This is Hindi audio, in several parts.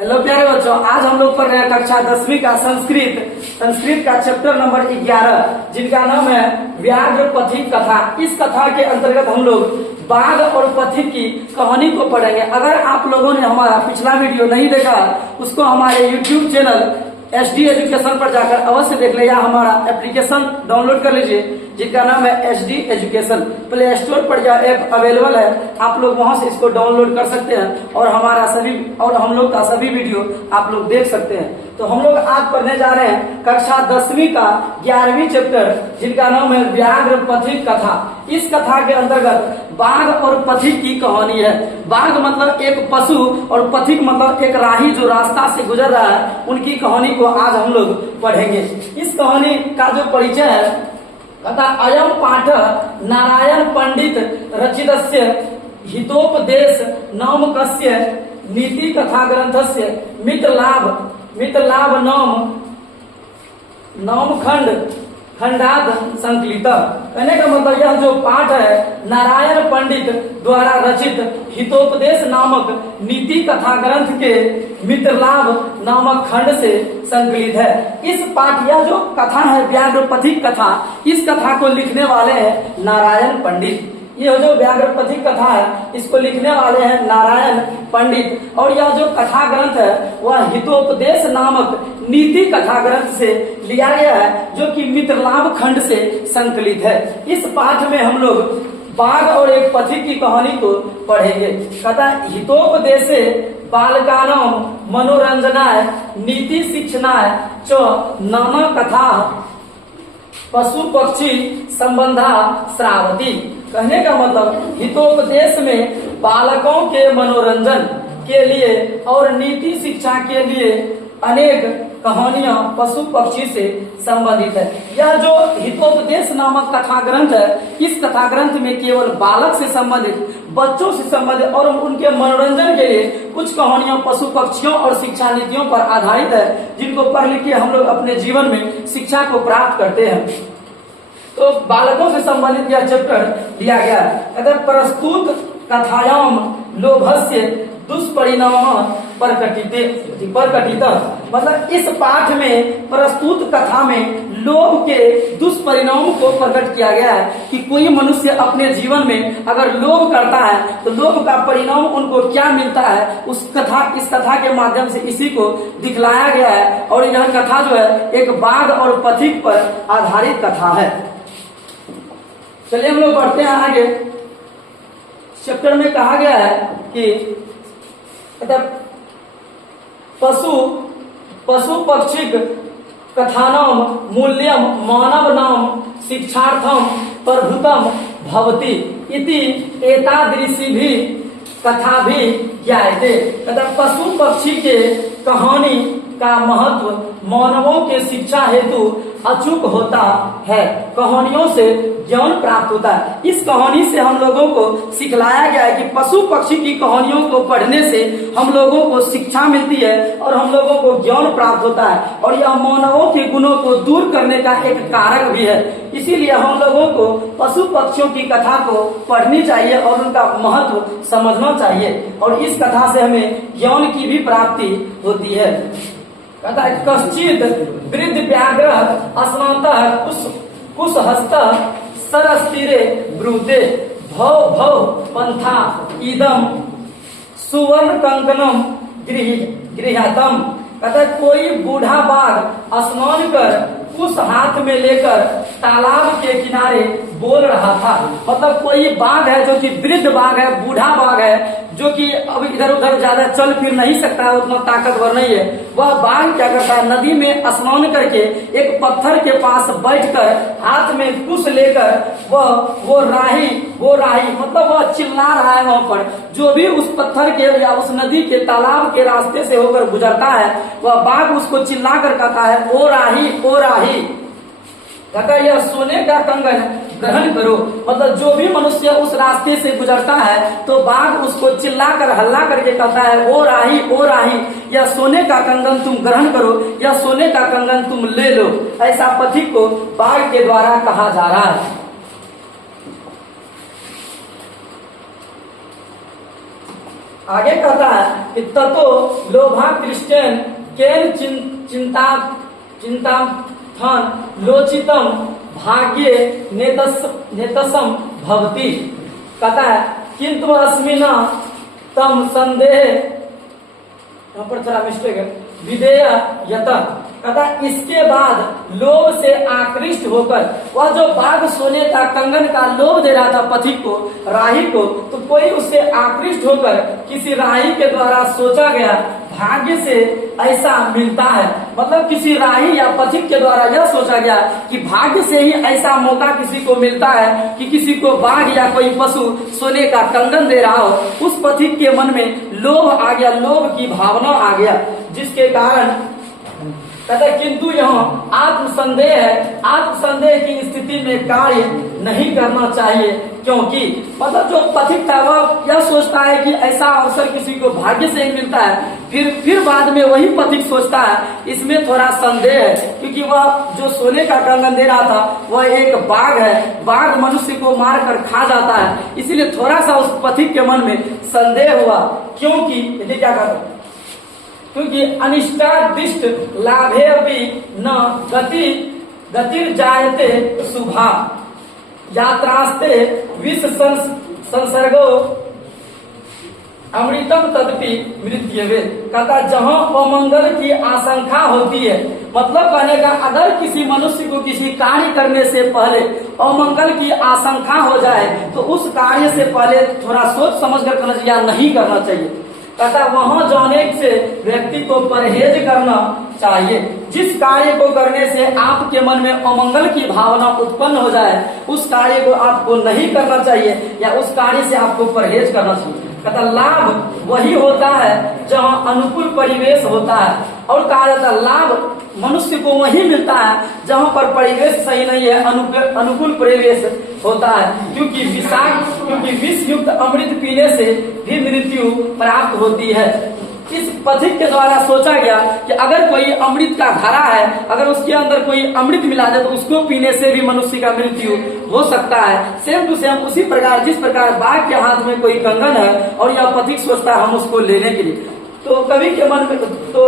हेलो प्यारे बच्चों, आज हम लोग पढ़ रहे हैं कक्षा 10वीं का संस्कृत का चैप्टर नंबर 11 जिनका नाम है व्याघ्र पथिक कथा। इस कथा के अंतर्गत हम लोग बाघ और पथिक की कहानी को पढ़ेंगे। अगर आप लोगों ने हमारा पिछला वीडियो नहीं देखा उसको हमारे YouTube चैनल SD एजुकेशन पर जाकर अवश्य देख ले, या हमारा एप्लीकेशन डाउनलोड कर लीजिए जिनका नाम है SD एजुकेशन। प्ले स्टोर पर यह ऐप अवेलेबल है, आप लोग वहां से इसको डाउनलोड कर सकते हैं और हम लोग का सभी वीडियो आप लोग देख सकते हैं। तो हम लोग आज पढ़ने जा रहे हैं कक्षा 10वीं का 11वीं चैप्टर जिनका नाम है व्याघ्र पथिक कथा। इस कथा के अंतर्गत बाघ और पथिक की कहानी है। बाघ मतलब एक पशु और पथिक मतलब एक राही जो रास्ता से गुजर रहा है, उनकी कहानी को आज हम लोग पढ़ेंगे। इस कहानी का जो परिचय है, कथा अयम पाठ नारायण पंडित रचितस्य हितोपदेश नामकस्य नीति कथा ग्रंथस्य मित्रलाभ नाम खंडाद संकलित। कहने का मतलब यह जो पाठ है नारायण पंडित द्वारा रचित हितोपदेश नामक नीति कथा ग्रंथ के मित्रलाभ नामक खंड से संकलित है। इस पाठ यह जो कथा है व्याघ्र पथिक कथा, इस कथा को लिखने वाले हैं नारायण पंडित। यह जो व्याघ्र पथिक कथा है इसको लिखने वाले हैं नारायण पंडित, और यह जो कथा ग्रंथ है वह हितोपदेश नामक नीति कथा ग्रंथ से लिया गया है जो कि मित्रलाभ खंड से संकलित है। इस पाठ में हम लोग बाघ और एक पथिक की कहानी को पढ़ेंगे। कथा हितोपदेशे बालकानां मनोरंजनाय नीति शिक्षणाय च नाना कथा पशु पक्षी संबंधा श्रावती। कहने का मतलब हितोपदेश में बालकों के मनोरंजन के लिए और नीति शिक्षा के लिए अनेक कहानियां पशु पक्षी से संबंधित है। यह जो हितोपदेश नामक कथा ग्रंथ है, इस कथा ग्रंथ में केवल बालक से संबंधित, बच्चों से संबंधित और उनके मनोरंजन के लिए कुछ कहानियां पशु पक्षियों और शिक्षा नीतियों पर आधारित है, जिनको पढ़ लिख के हम लोग अपने जीवन में शिक्षा को प्राप्त करते हैं। तो बालकों से संबंधित यह चैप्टर लिया गया। अगर प्रस्तुत कथायाम लोभस्य दुष्परिणाम प्रकटित, मतलब इस पाठ में प्रस्तुत कथा में लोभ के दुष्परिणाम को प्रकट किया गया है कि कोई मनुष्य अपने जीवन में अगर लोभ करता है तो लोभ का परिणाम उनको क्या मिलता है, इस कथा के माध्यम से इसी को दिखलाया गया है। और यह कथा जो है एक बाघ और पथिक पर आधारित कथा है। चलिए हम लोग बढ़ते हैं आगे। चैप्टर में कहा गया है कि पशु पक्षिक कथानाम मूल्यम मानव नाम शिक्षार्थम प्रभुतम भवति इति एतादृशी भी कथा भी ज्ञायते। पशु पक्षी के कहानी का महत्व मानवों के शिक्षा हेतु अचूक होता है, कहानियों से ज्ञान प्राप्त होता है। इस कहानी से हम लोगों को सिखलाया गया है कि पशु पक्षी की कहानियों को पढ़ने से हम लोगों को शिक्षा मिलती है और हम लोगों को ज्ञान प्राप्त होता है, और यह मानवों के गुणों को दूर करने का एक कारक भी है। इसीलिए हम लोगों को पशु पक्षियों की कथा को पढ़नी चाहिए और उनका महत्व समझना चाहिए, और इस कथा से हमें ज्ञान की भी प्राप्ति होती है। कहता है कश्चित वृद्ध व्याघ्र स्नातः कुशहस्त सरस्तीरे ब्रूते भव पंथा इदम सुवर्ण कंकनम गृहतम। कहता है कोई बूढ़ा बाघ स्नान कर कुश हाथ में लेकर तालाब के किनारे बोल रहा था। मतलब कोई बाघ है जो कि वृद्ध बाघ है, बूढ़ा बाघ है, जो कि अब इधर उधर ज्यादा चल फिर नहीं सकता है, उतना ताकतवर नहीं है। वह बाघ क्या करता है, नदी में स्नान करके एक पत्थर के पास बैठकर हाथ में कुश लेकर वो राही मतलब वह चिल्ला रहा है। वहां पर जो भी उस पत्थर के या उस नदी के तालाब के रास्ते से होकर गुजरता है, वह बाघ उसको चिल्ला कर कहता है ओ राही। कहता यह सोने का कंगन ग्रहण करो। मतलब जो भी मनुष्य उस रास्ते से गुजरता है तो बाघ उसको चिल्ला कर हल्ला करके कहता है ओ राही, यह सोने का कंगन तुम ग्रहण करो, यह सोने का कंगन तुम ले लो। ऐसा पथिक को बाघ के द्वारा कहा जा रहा है। आगे कहता है कि ततो लोभा क्रिश्चियन केन चिंता चिंता थन लोचितम भाग्ये नेतसम भवति। कहता है किंतु अस्मिन तम संदेह, यहाँ पर थोड़ा मिस्टेक है, विधेय यत। कहता इसके बाद लोभ से आकृष्ट होकर वह जो बाघ सोने का कंगन का लोभ दे रहा था पथिक को, राही को, तो कोई उससे आकृष्ट होकर किसी राही के द्वारा सोचा गया भाग्य से ऐसा मिलता है। मतलब किसी राही या पथिक के द्वारा यह सोचा गया कि भाग्य से ही ऐसा मौका किसी को मिलता है कि किसी को बाघ या कोई पशु सोने का कंगन दे रहा हो। उस पथिक के मन में लोभ आ गया, लोभ की भावना आ गया, जिसके कारण कहते किंतु यहाँ आत्मसंदेह है। आत्मसंदेह की स्थिति में कार्य नहीं करना चाहिए, क्योंकि मतलब जो पथिक था वह यह सोचता है कि ऐसा अवसर किसी को भाग्य से ही मिलता है, फिर बाद में वही पथिक सोचता है इसमें थोड़ा संदेह है, क्योंकि वह जो सोने का कंगन दे रहा था वह एक बाघ है, बाघ मनुष्य को मार कर खा जाता है, इसीलिए थोड़ा सा उस पथिक के मन में संदेह हुआ। क्योंकि क्या कहते, क्योंकि अनिष्टादिष्ट लाभे अभी न गतिर जायते शुभा यात्रास्ते विष संसर्गो अमृतम तदपि मृत्युवे। कहता जहां अमंगल की आशंका होती है, मतलब कहने का अगर किसी मनुष्य को किसी कार्य करने से पहले अमंगल की आशंका हो जाए तो उस कार्य से पहले थोड़ा सोच समझ कर करना चाहिए या नहीं करना चाहिए। कहता वहां जाने से व्यक्ति को परहेज करना चाहिए। जिस कार्य को करने से आपके मन में अमंगल की भावना उत्पन्न हो जाए उस कार्य को आपको नहीं करना चाहिए या उस कार्य से आपको परहेज करना चाहिए। कहता लाभ वही होता है जहाँ अनुकूल परिवेश होता है, और कहा जाता लाभ मनुष्य को वही मिलता है जहाँ पर परिवेश सही नहीं है, अनुकूल परिवेश होता है। क्योंकि विष युक्त अमृत पीने से भी मृत्यु प्राप्त होती है। इस पथिक के द्वारा सोचा गया कि अगर कोई अमृत का घड़ा है, अगर उसके अंदर कोई अमृत मिला जाए तो उसको पीने से भी मनुष्य का मृत्यु हो सकता है। सेम टू सेम उसी प्रकार जिस प्रकार बाघ के हाथ में कोई कंगन है और यह पथिक सोचता है हम उसको लेने के लिए, तो कवि के मन में, तो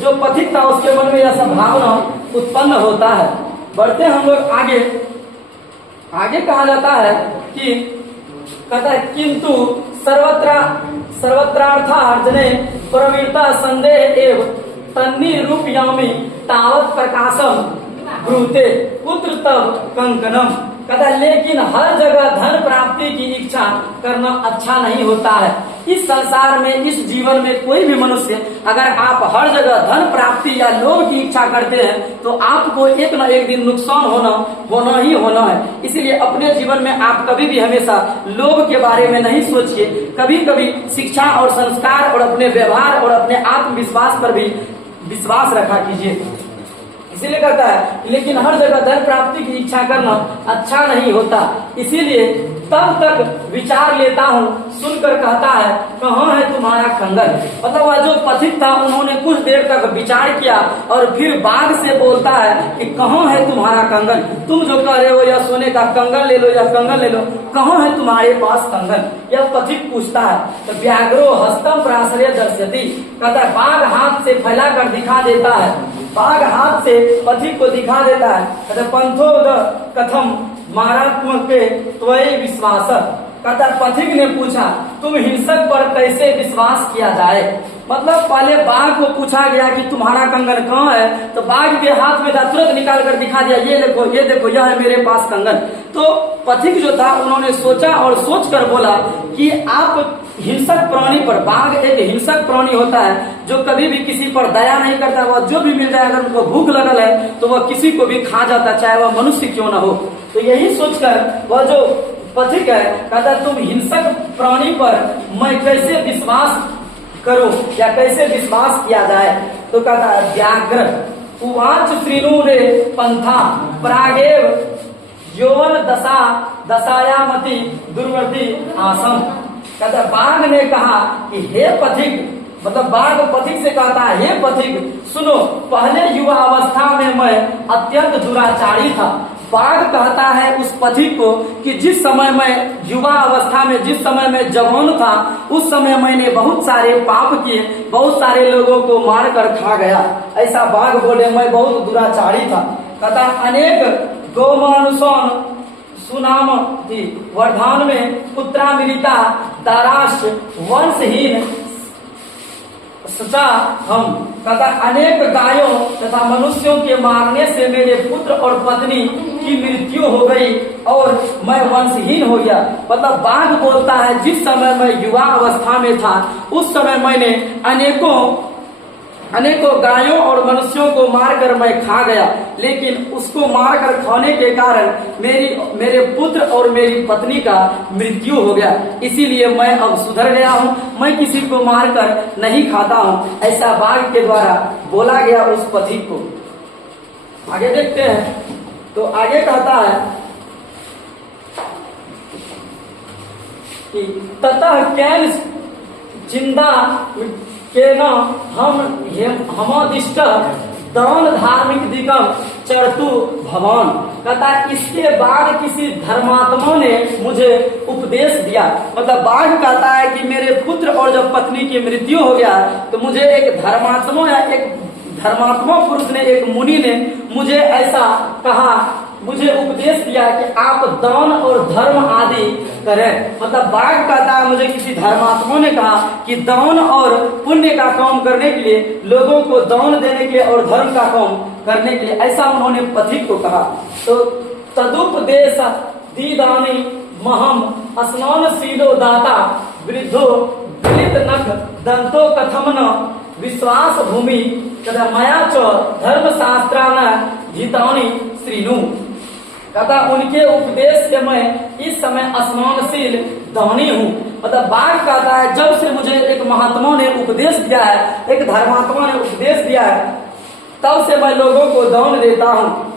जो पथिक था उसके मन में ऐसा भावना उत्पन्न होता है। बढ़ते हम लोग आगे कहा जाता है कि कहता है किंतु सर्वत्रार्थार्जने प्रवृत्ता संदेह एव तन्नी रूपयामी तावत प्रकाशम ब्रूते पुत्र तब कंकनम। कहता है लेकिन हर जगह धन प्राप्ति की इच्छा करना अच्छा नहीं होता है। इस संसार में, इस जीवन में कोई भी मनुष्य अगर आप हर जगह धन प्राप्ति या लोभ की इच्छा करते हैं तो आपको एक न एक दिन नुकसान होना ही होना है। इसलिए अपने जीवन में आप कभी भी हमेशा लोभ के बारे में नहीं सोचिए, कभी कभी शिक्षा और संस्कार और अपने व्यवहार और अपने आत्मविश्वास पर भी विश्वास रखा कीजिए। इसीलिए कहता है लेकिन हर जगह धन प्राप्ति की इच्छा करना अच्छा नहीं होता। इसीलिए तब तक विचार लेता हूँ, सुनकर कहता है कहाँ है तुम्हारा कंगन। मतलब वह जो पथिक था उन्होंने कुछ देर तक विचार किया और फिर बाघ से बोलता है कि कहाँ है तुम्हारा कंगन, तुम जो कह रहे हो या सोने का कंगन ले लो या कंगन ले लो, कहाँ है तुम्हारे पास कंगन, यह पथिक पूछता है। तो व्याघ्रो हस्तम प्राश्रय दर्शति, कहता है बाघ हाथ से फैला कर दिखा देता है, बाघ हाथ से पथिक को दिखा देता है। कहता पंथो कथम मारात्मक के त्वयि विश्वास। कहता पथिक ने पूछा तुम हिंसक पर कैसे विश्वास किया जाए। मतलब पहले बाघ को पूछा गया कि तुम्हारा कंगन कहाँ है, तो बाघ के हाथ में तुरंत निकाल कर दिखा दिया, ये देखो यह है मेरे पास कंगन। तो पथिक जो था उन्होंने सोचा और सोच कर बोला कि आप हिंसक प्राणी पर, बाघ एक हिंसक प्राणी होता है जो कभी भी किसी पर दया नहीं करता, वह जो भी मिल जाए अगर उनको भूख लगल है तो वह किसी को भी खा जाता, चाहे वह मनुष्य क्यों ना हो। तो यही सोचकर वह जो पथिक है कहता तुम हिंसक प्राणी पर मैं कैसे विश्वास करूं या कैसे विश्वास किया जाए। तो कहता है व्याघ्र उवाच श्रीनु रे पंथा प्रागेव यौवन दशायामति दुर्वृति आसम। कहता बाघ ने कहा कि हे पथिक, मतलब बाघ पथिक से कहता है हे पथिक सुनो, पहले युवा अवस्था में मैं अत्यंत दुराचारी था, बाघ कहता है उस पथिक को कि जिस समय मैं युवा अवस्था में, जिस समय मैं जवान था, उस समय मैंने बहुत सारे पाप किए, बहुत सारे लोगों को मार कर खा गया। ऐसा बाघ बोले, मैं बहुत दुराचारी था। कहता अनेक गौमानुषों सुनाम थी वर्धान में पुत्रा मिलिता दाराश वंशहीन सचा हम। कहता अनेक गायों तथा मनुष्यों के मारने से मेरे पुत्र और पत्नी की मृत्यु हो गई और मैं वंशहीन हो गया। मतलब बाघ बोलता है जिस समय मैं युवा अवस्था में था उस समय मैंने अनेकों गायों और मनुष्यों को मारकर मैं खा गया, लेकिन उसको मारकर खाने के कारण मेरे पुत्र और मेरी पत्नी का मृत्यु हो गया। इसीलिए मैं अब सुधर गया हूँ, मैं किसी को मारकर नहीं खाता हूँ। ऐसा बाघ के द्वारा बोला गया उस पथिक को। आगे देखते हैं तो आगे कहता है कि ततः कैन जिंदा के न हमदिष्ट दान धार्मिक दिगम चरतु भवन। कहता इसके बाद किसी धर्मात्मा ने मुझे उपदेश दिया। मतलब बाघ कहता है कि मेरे पुत्र और जब पत्नी की मृत्यु हो गया तो मुझे एक धर्मात्मा पुरुष ने, एक मुनि ने मुझे ऐसा कहा, मुझे उपदेश दिया कि आप दान और धर्म आदि करें। मतलब बाघ कहता है मुझे किसी धर्मात्मा ने कहा कि दान और पुण्य का काम करने के लिए, लोगों को दान देने के लिए और धर्म का काम करने के लिए, ऐसा उन्होंने पथिक को कहा। तो तदुपदेश दीदानी महम स्नानशीलो दाता वृद्धो दलित नख दंतो कथम न विश्वास भूमि तथा मया च धर्म शास्त्रान गीतानी श्रीनु। कहता उनके उपदेश से मैं इस समय स्नानशील दानी हूँ। मतलब बाघ कहता है जब से मुझे एक महात्मा ने उपदेश दिया है, एक धर्मात्मा ने उपदेश दिया है, तब से मैं लोगों को दान देता हूँ।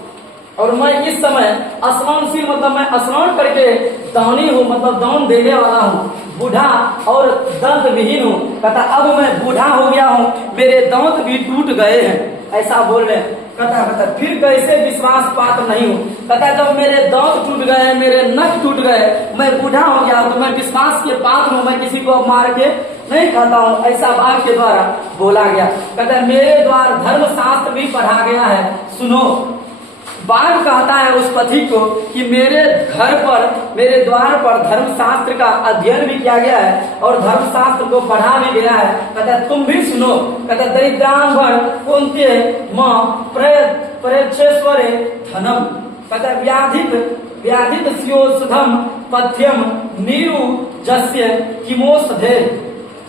और मैं इस समय स्नानशील मतलब मैं स्नान करके दानी हूँ, मतलब दान देने वाला हूँ। बूढ़ा और दंत विहीन हूँ। कहता अब मैं बूढ़ा हो गया हूँ, मेरे दांत भी टूट गए हैं, ऐसा बोल रहे हैं। कहता फिर कैसे विश्वास पात्र नहीं हूँ। कहता जब मेरे दांत टूट गए, मेरे नख टूट गए, मैं बूढ़ा हो गया तो मैं विश्वास के पात्र हूँ, मैं किसी को मार के नहीं खाता हूँ। ऐसा बाघ के द्वारा बोला गया। कहता मेरे द्वारा धर्म शास्त्र भी पढ़ा गया है, सुनो। बाघ कहता है उस पथिक को कि मेरे घर पर, मेरे द्वार पर धर्मशास्त्र का अध्ययन भी किया गया है और धर्मशास्त्र को पढ़ा भी गया है। कहता तुम भी सुनो। कहता दरिद्रांभर कुंते मां प्रेक्षेश्वरे धनम। कहता व्याधित स्योषधम पथ्यम नीरु जस्य किमोषधे।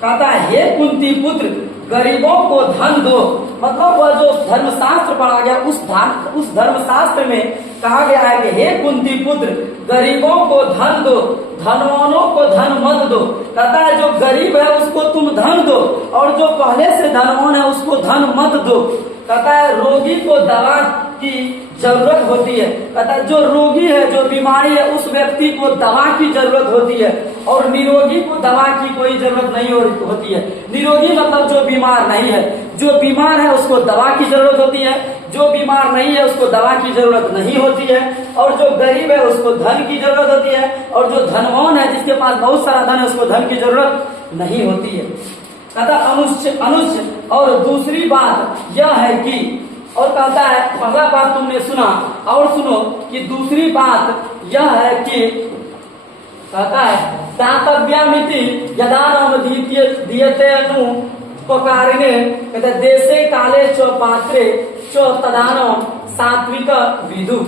कहता हे कुंती पुत्र गरीबों को धन दो। मतलब वह जो धर्मशास्त्र पढ़ा गया उस धर्मशास्त्र में कहा गया है कि हे कुंती पुत्र गरीबों को धन दो, धनवानों को धन मत दो। कहता है जो गरीब है उसको तुम धन दो और जो पहले से धनवान है उसको धन मत दो। कहता है रोगी को दवा की जरूरत होती है। कहता है जो रोगी है, जो बीमारी है, उस व्यक्ति को दवा की जरूरत होती है और निरोगी को दवा की कोई जरूरत नहीं होती है। निरोगी मतलब जो बीमार नहीं है, जो बीमार है उसको दवा की जरूरत होती है, जो बीमार नहीं है उसको दवा की जरूरत नहीं होती है, और जो गरीब है उसको धन की जरूरत होती है, और जो धनवान है जिसके पास बहुत सारा धन है उसको धन की जरूरत नहीं होती है। कहता अनुष्य और दूसरी बात यह है कि, और कहता है पहला बात तुमने सुना और सुनो कि दूसरी बात यह है कि, कहता है दातव्यामिति यदा नाम दीयते नु पकारिणे। कहता देशे काले चो पात्रे चो तदानो सात्विक विदु।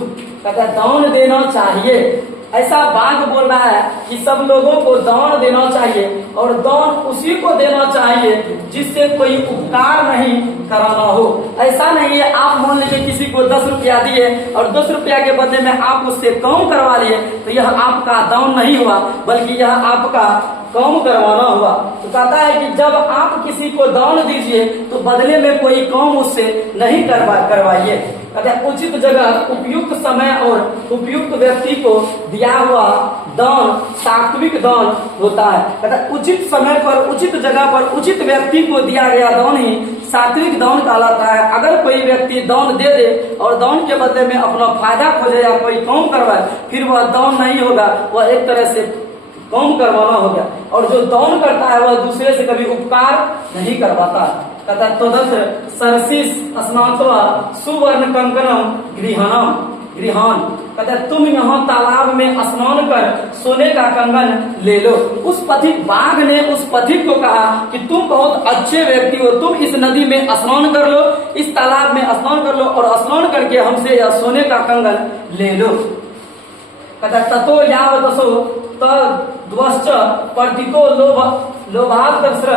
कहता दान देना चाहिए। ऐसा बाघ बोल रहा है कि सब लोगों को दान देना चाहिए और दान उसी को देना चाहिए जिससे कोई उपकार नहीं कराना हो। ऐसा नहीं है आप मान लीजिए किसी को 10 रुपया दिए और 10 रुपया के बदले में आप उससे काम करवा लिए तो यह आपका दान नहीं हुआ, बल्कि यह आपका काम करवाना हुआ। तो कहता है कि जब आप किसी को दान दीजिए तो बदले में कोई काम उससे नहीं करवाइए। उचित जगह, उपयुक्त समय और उपयुक्त व्यक्ति को दिया हुआ दान सात्विक दान होता है। कहता उचित समय पर, उचित जगह पर, उचित व्यक्ति को दिया गया दान ही सात्विक दान कहलाता है। अगर कोई व्यक्ति दान दे दे और दान के बदले में अपना फायदा खोजे या कोई काम करवाए, फिर वह दान नहीं होगा, वह एक तरह से काम करवाना हो गया। और जो दान करता है वह दूसरे से कभी उपकार नहीं करवाता। कहता तदत्र सरसिस स्नात्वा सुवर्ण कंकणम गृहान। कहता तुम यहाँ तालाब में स्नान कर सोने का कंगन ले लो। उस पथिक बाघ ने उस पथिक को कहा कि तुम बहुत अच्छे व्यक्ति हो, तुम इस नदी में स्नान कर लो, इस तालाब में स्नान कर लो और स्नान करके हमसे यह सोने का कंगन ले लो। कहता ततो यावदसो तद्वश्च पर्तितो लोभादस्र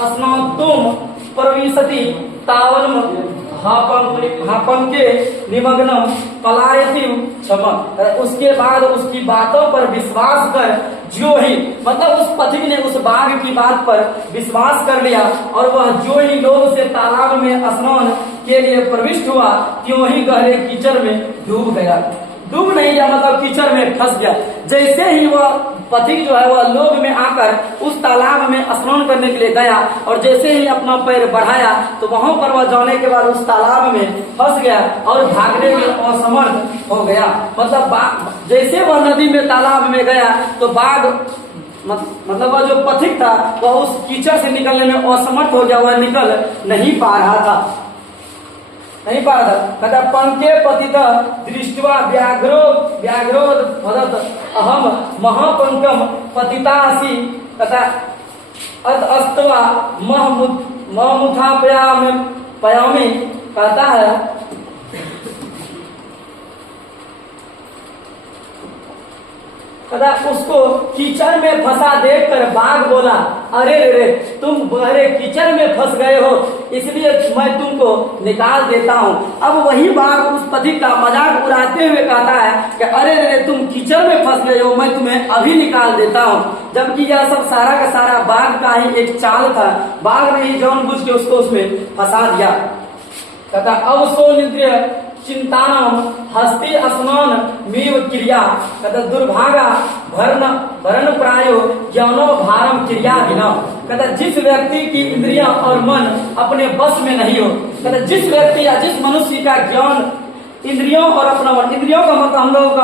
स्नातुम प्रविशति तावन्म हापम के निमग्नम पलायतिम क्षमक। उसके बाद उसकी बातों पर विश्वास कर जो ही मतलब उस पथिक ने उस बाघ की बात पर विश्वास कर लिया और वह जो ही लोभ से तालाब में स्नान के लिए प्रविष्ट हुआ, त्यों ही गहरे कीचड़ में डूब गया। डूब नहीं गया मतलब कीचड़ में फंस गया। जैसे ही वह पथिक जो है वह लोभ में आकर उस तालाब में स्नान करने के लिए गया और जैसे ही अपना पैर बढ़ाया तो वहां पर वह जाने के बाद उस तालाब में फंस गया और भागने में असमर्थ हो गया। मतलब बाघ जैसे वह नदी में तालाब में गया तो बाघ मतलब वह जो पथिक था वह उस कीचड़ से निकलने में असमर्थ हो गया, वह निकल नहीं पा रहा था। कहता पंके पतित दृष्टवा व्याघ्रो भरत अहम महापंकम पतितासी। कहता अस्तवा महमुथा पयामी। कहता है उसको कीचड़ में फंसा देखकर बाघ बोला, अरे रे तुम गहरे कीचड़ में फंस गए हो, इसलिए मैं तुमको निकाल देता हूँ। अब वही बाघ उस पथिक का मजाक उड़ाते हुए कहता है कि अरे रे तुम कीचड़ में फंस गए हो, मैं तुम्हें अभी निकाल देता हूँ। जबकि यह सब सारा का सारा बाघ का ही एक चाल था। बाघ ने ही जानबूझ के उसको उसमें फंसा दिया। कहता अब सो निद्रिय चिंतानम हस्ती स्नान मीव क्रिया। कहता दुर्भागा भरण प्रायो ज्ञानो भारम क्रिया बिना। कहता जिस व्यक्ति की इंद्रियां और मन अपने बस में नहीं हो, कहता जिस व्यक्ति या जिस मनुष्य का ज्ञान इंद्रियों और अपना मन, इंद्रियों का मतलब हम लोगों का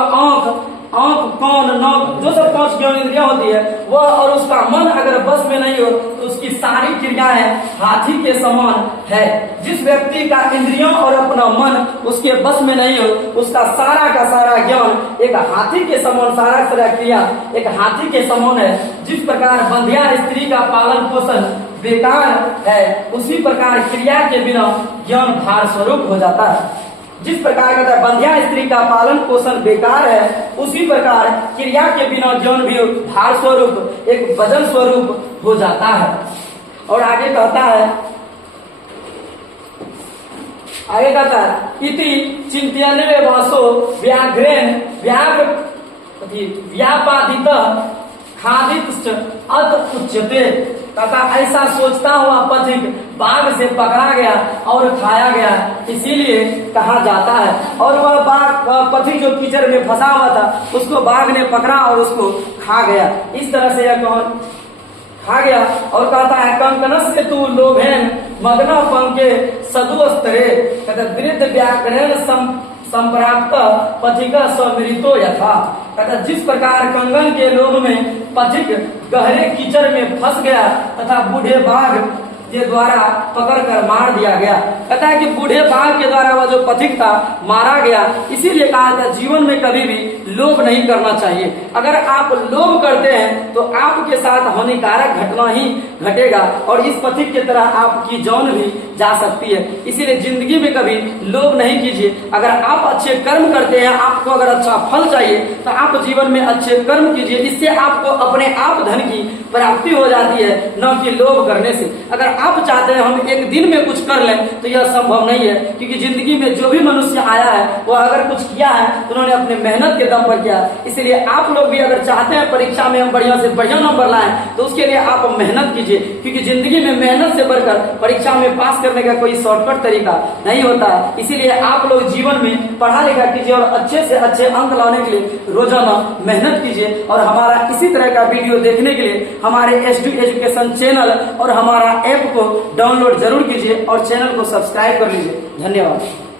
आंख कान नाक जो सब 5 ज्ञान इंद्रियां होती है वह और उसका मन अगर बस में नहीं हो तो उसकी सारी क्रियाएं हाथी के समान है। जिस व्यक्ति का इंद्रियों और अपना मन उसके बस में नहीं हो उसका सारा का सारा ज्ञान एक हाथी के समान, सारा क्रिया एक हाथी के समान है। जिस प्रकार बंधिया स्त्री का पालन पोषण बेकार है उसी प्रकार क्रिया के बिना ज्ञान भार स्वरूप हो जाता है। जिस प्रकार का बंध्या स्त्री का पालन पोषण बेकार है उसी प्रकार क्रिया के बिना ज्ञान भी भार स्वरूप एक वजन स्वरूप हो जाता है। और आगे कहता है इति चिंतनवे वासो व्यापादित खादित अत उच्यते। कहता ऐसा सोचता हुआ पथिक बाघ से पकड़ा गया और खाया गया, इसीलिए कहा जाता है। और वह पथिक जो कीचड़ में फंसा हुआ था उसको बाघ ने पकड़ा और उसको खा गया। इस तरह से यह कौन खा गया। और कहता है कंकनस से तू लोभेन मग्न पंके सदुस्तरे। कहता वृद्ध व्याकरण संप्राप्त पथिक स्वमृतो यथा। कहता जिस प्रकार कंगन के लोभ में पथिक गहरे कीचड़ में फंस गया तथा बूढ़े बाघ के द्वारा पकड़कर मार दिया गया। कहता है कि बूढ़े बाघ के द्वारा वह जो पथिक था मारा गया। इसीलिए कहा था जीवन में कभी भी लोभ नहीं करना चाहिए। अगर आप लोभ करते हैं तो आपके साथ हानिकारक घटना ही घटेगा और इस पथिक की तरह आपकी जान भी जा सकती है। इसीलिए जिंदगी में कभी लोभ नहीं कीजिए। अगर आप अच्छे कर्म करते हैं, आपको अगर अच्छा फल चाहिए तो आप जीवन में अच्छे कर्म कीजिए। इससे आपको अपने आप धन की प्राप्ति हो जाती है, न कि लोभ करने से। अगर आप चाहते हैं हम एक दिन में कुछ कर लें तो यह संभव नहीं है, क्योंकि जिंदगी में जो भी मनुष्य आया है वह अगर कुछ किया है तो उन्होंने अपने मेहनत के दम पर किया। इसलिए आप लोग भी अगर चाहते हैं परीक्षा में हम बढ़िया से बढ़िया नंबर लाएं तो उसके लिए आप मेहनत कीजिए, क्योंकि जिंदगी में मेहनत से बढ़कर परीक्षा में पास करने का कोई शॉर्टकट तरीका नहीं होता है। इसीलिए आप लोग जीवन में पढ़ा लिखा कीजिए और अच्छे से अच्छे अंक लाने के लिए रोजाना मेहनत कीजिए। और हमारा इसी तरह का वीडियो देखने के लिए हमारे SD एजुकेशन चैनल और हमारा ऐप को डाउनलोड जरूर कीजिए और चैनल को सब्सक्राइब कर लीजिए। धन्यवाद।